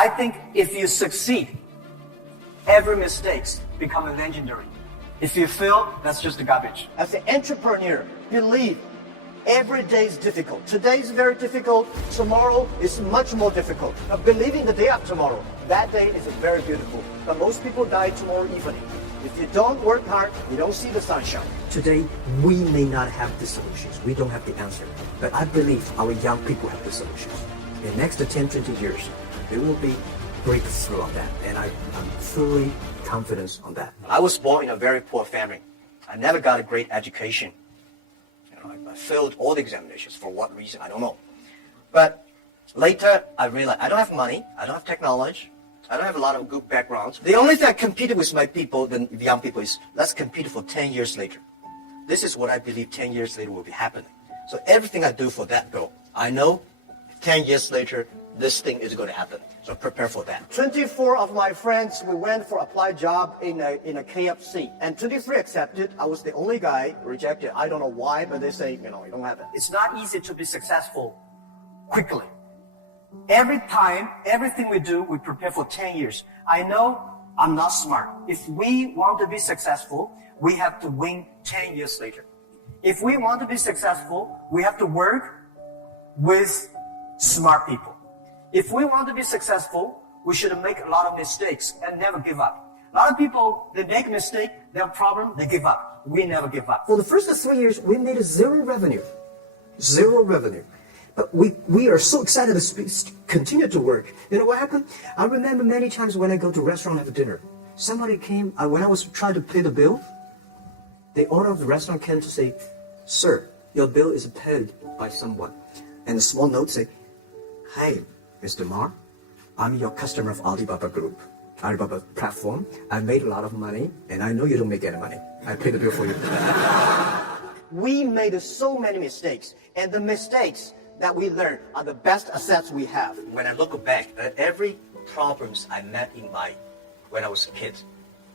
I think if you succeed, every mistake becomes legendary. If you fail, that's just garbage. As an entrepreneur, believe every day is difficult. Today is very difficult. Tomorrow is much more difficult. But believing the day after tomorrow, that day is very beautiful. But most people die tomorrow evening. If you don't work hard, you don't see the sunshine. Today, we may not have the solutions. We don't have the answer. But I believe our young people have the solutions. In the next 10, 20 years, there will be breakthrough on that. And I'm fully confident on that. I was born in a very poor family. I never got a great education. I failed all the examinations. For what reason, I don't know. But later, I realized I don't have money. I don't have technology. I don't have a lot of good backgrounds. The only thing I competed with my people, the young people, is let's compete for 10 years later. This is what I believe 10 years later will be happening. So everything I do for that goal, I know 10 years later, this thing is going to happen. So prepare for that. 24 of my friends, we went for applied job in a KFC. And 23 accepted. I was the only guy rejected. I don't know why, but they say, you don't have it. It's not easy to be successful quickly. Every time, everything we do, we prepare for 10 years. I know I'm not smart. If we want to be successful, we have to win 10 years later. If we want to be successful, we have to work with smart people. If we want to be successful, we should make a lot of mistakes and never give up. A lot of people, they make a mistake, they have a problem, they give up. We never give up. For the first 3 years, we made zero revenue. Zero revenue. But we are so excited to continue to work. You know what happened? I remember many times when I go to a restaurant and have dinner, somebody came, when I was trying to pay the bill, the owner of the restaurant came to say, "Sir, your bill is paid by someone." And a small note say, "Hey, Mr. Ma, I'm your customer of Alibaba Group, Alibaba platform. I made a lot of money, and I know you don't make any money. I pay the bill for you." We made so many mistakes, and the mistakes that we learn are the best assets we have. When I look back, every problems I met when I was a kid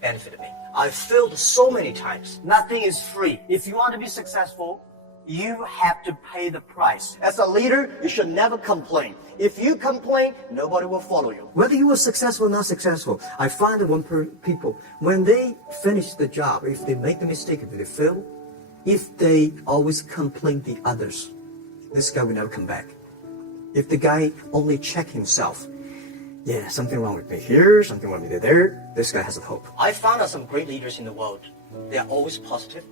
benefited me. I failed so many times. Nothing is free. If you want to be successful, you have to pay the price. As a leader, you should never complain. If you complain, nobody will follow you. Whether you were successful or not successful, I find that people, when they finish the job, if they make the mistake, if they fail, if they always complain the others, this guy will never come back. If the guy only check himself, yeah, something wrong with me here, something wrong with me there, this guy has a hope. I found out some great leaders in the world. They are always positive.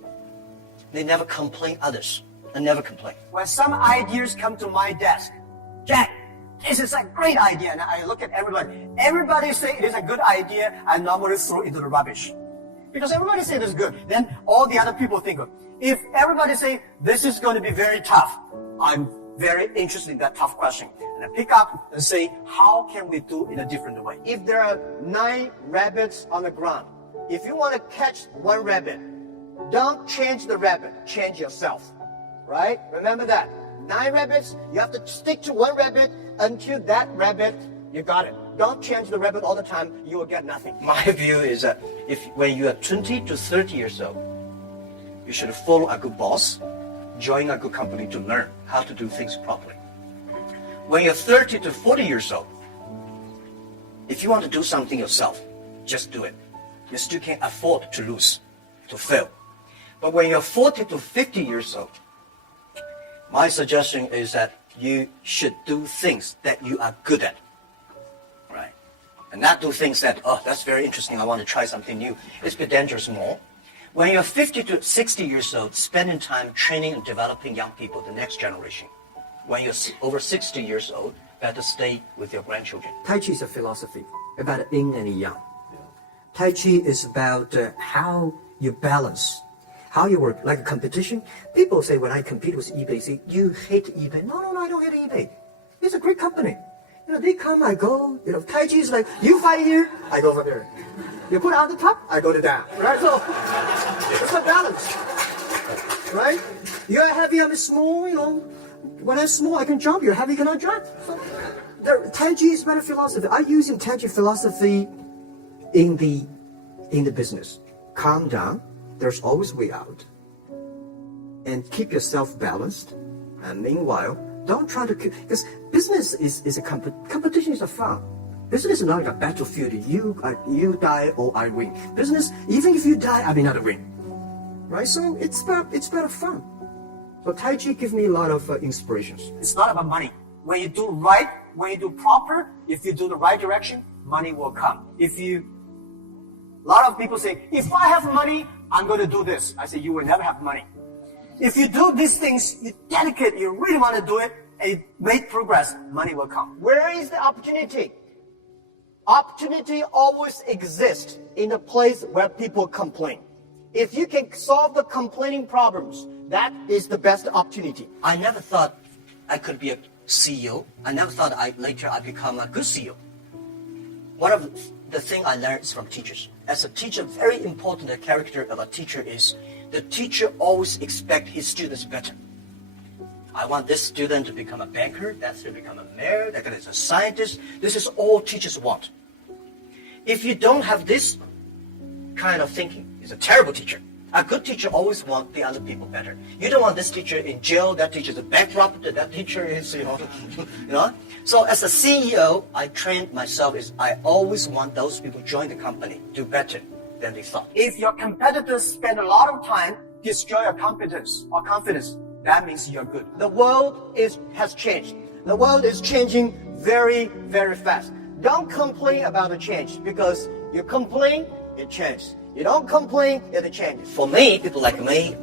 They never complain others. They never complain. When some ideas come to my desk, Jack, this is a great idea. And I look at everybody. Everybody say it is a good idea. I normally throw it into the rubbish. Because everybody say it is good. Then all the other people think of, if everybody say this is going to be very tough, I'm very interested in that tough question. And I pick up and say, how can we do it in a different way? If there are 9 rabbits on the ground, if you want to catch one rabbit, don't change the rabbit, change yourself. Right? Remember that. 9 rabbits, you have to stick to one rabbit until that rabbit, you got it. Don't change the rabbit all the time, you will get nothing. My view is that when you are 20 to 30 years old, you should follow a good boss, join a good company to learn how to do things properly. When you're 30 to 40 years old, if you want to do something yourself, just do it. You still can't afford to lose, to fail. But when you're 40 to 50 years old, my suggestion is that you should do things that you are good at, right? And not do things that, oh, that's very interesting, I want to try something new. It's a bit dangerous more. When you're 50 to 60 years old, spending time training and developing young people, the next generation. When you're over 60 years old, better stay with your grandchildren. Tai Chi is a philosophy about yin and yang. Tai Chi is about how you balance, how you work, like a competition. People say when I compete with eBay, say, you hate eBay. No, I don't hate eBay. It's a great company. They come, I go. Tai Chi is like, you fight here, I go over there. You put on the top, I go to down. Right? So, it's a balance. Right? You're heavy, I'm small, When I'm small, I can jump. You're heavy, cannot jump. So, Tai Chi is better philosophy. I'm using Tai Chi philosophy in the business. Calm down. There's always way out. And keep yourself balanced. And meanwhile, don't try to... Because business is a competition is a fun. Business is not like a battlefield. You die or I win. Business, even if you die, I may not win. Right? So it's better fun. So Tai Chi gives me a lot of inspirations. It's not about money. When you do right, when you do proper, if you do the right direction, money will come. A lot of people say, if I have money, I'm going to do this. I say, you will never have money. If you do these things, you dedicate, you really want to do it, and you make progress, money will come. Where is the opportunity? Opportunity always exists in a place where people complain. If you can solve the complaining problems, that is the best opportunity. I never thought I could be a CEO. I never thought later I'd become a good CEO. One of the things I learned is from teachers. As a teacher, very important character of a teacher is the teacher always expects his students better. I want this student to become a banker, that student to become a mayor, that guy is a scientist. This is all teachers want. If you don't have this kind of thinking, it's a terrible teacher. A good teacher always wants the other people better. You don't want this teacher in jail, that teacher is bankrupt, that teacher is, you know. So as a CEO, I trained myself I always want those people to join the company, do better than they thought. If your competitors spend a lot of time destroy your competence or confidence, that means you're good. The world has changed. The world is changing very, very fast. Don't complain about the change, because you complain, it changes. You don't complain, it changes. For me, people like me,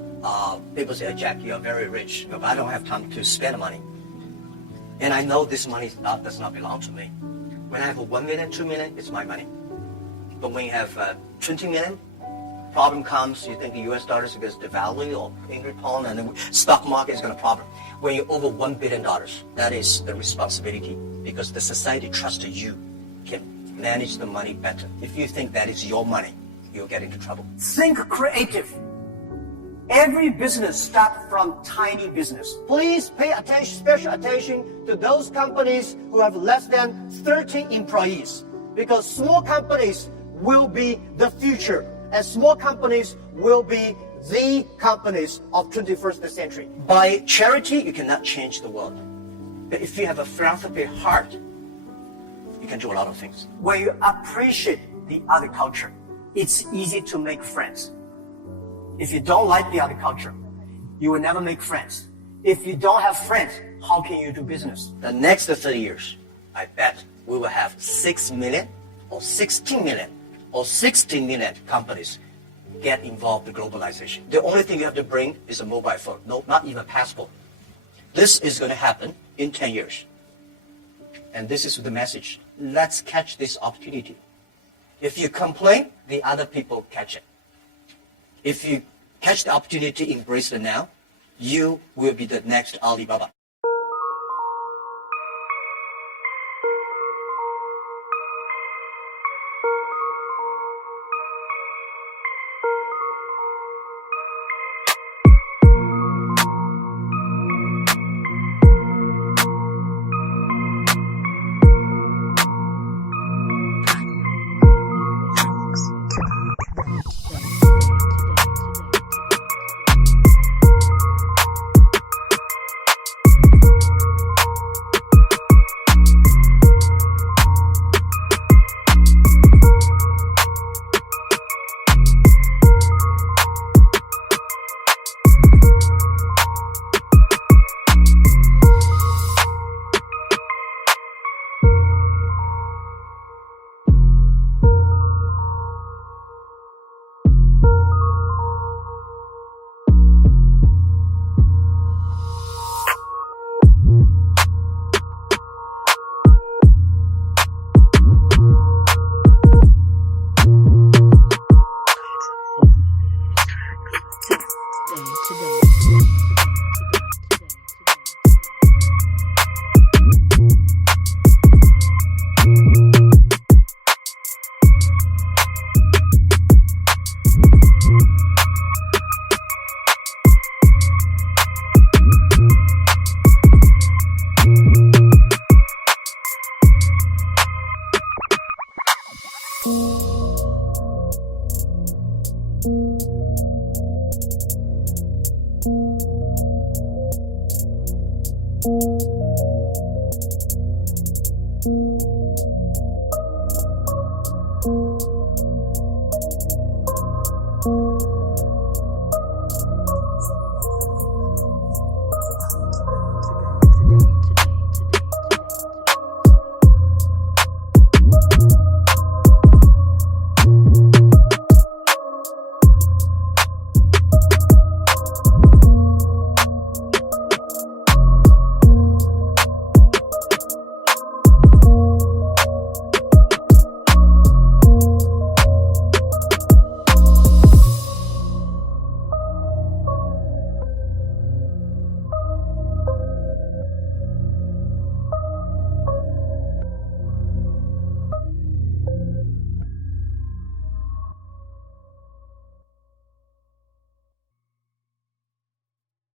people say, Jack, you're very rich, but I don't have time to spend money. And I know this money does not belong to me. When I have 1 million, 2 million, it's my money. But when you have 20 million, problem comes, you think the US dollar is going to devalue or English pound, and the stock market is going to problem. When you're over $1 billion, that is the responsibility, because the society trusts you can manage the money better. If you think that is your money, you'll get into trouble. Think creative. Every business starts from tiny business. Please pay attention, special attention to those companies who have less than 30 employees, because small companies will be the future, and small companies will be the companies of 21st century. By charity, you cannot change the world. But if you have a philanthropy heart, you can do a lot of things. When you appreciate the other culture, it's easy to make friends. If you don't like the other culture, you will never make friends. If you don't have friends, how can you do business? The next 30 years, I bet we will have 6 million or 16 million or 60 million companies get involved in globalization. The only thing you have to bring is a mobile phone. No, not even a passport. This is going to happen in 10 years. And this is the message. Let's catch this opportunity. If you complain, the other people catch it. If you catch the opportunity, embrace it now, you will be the next Alibaba. Today.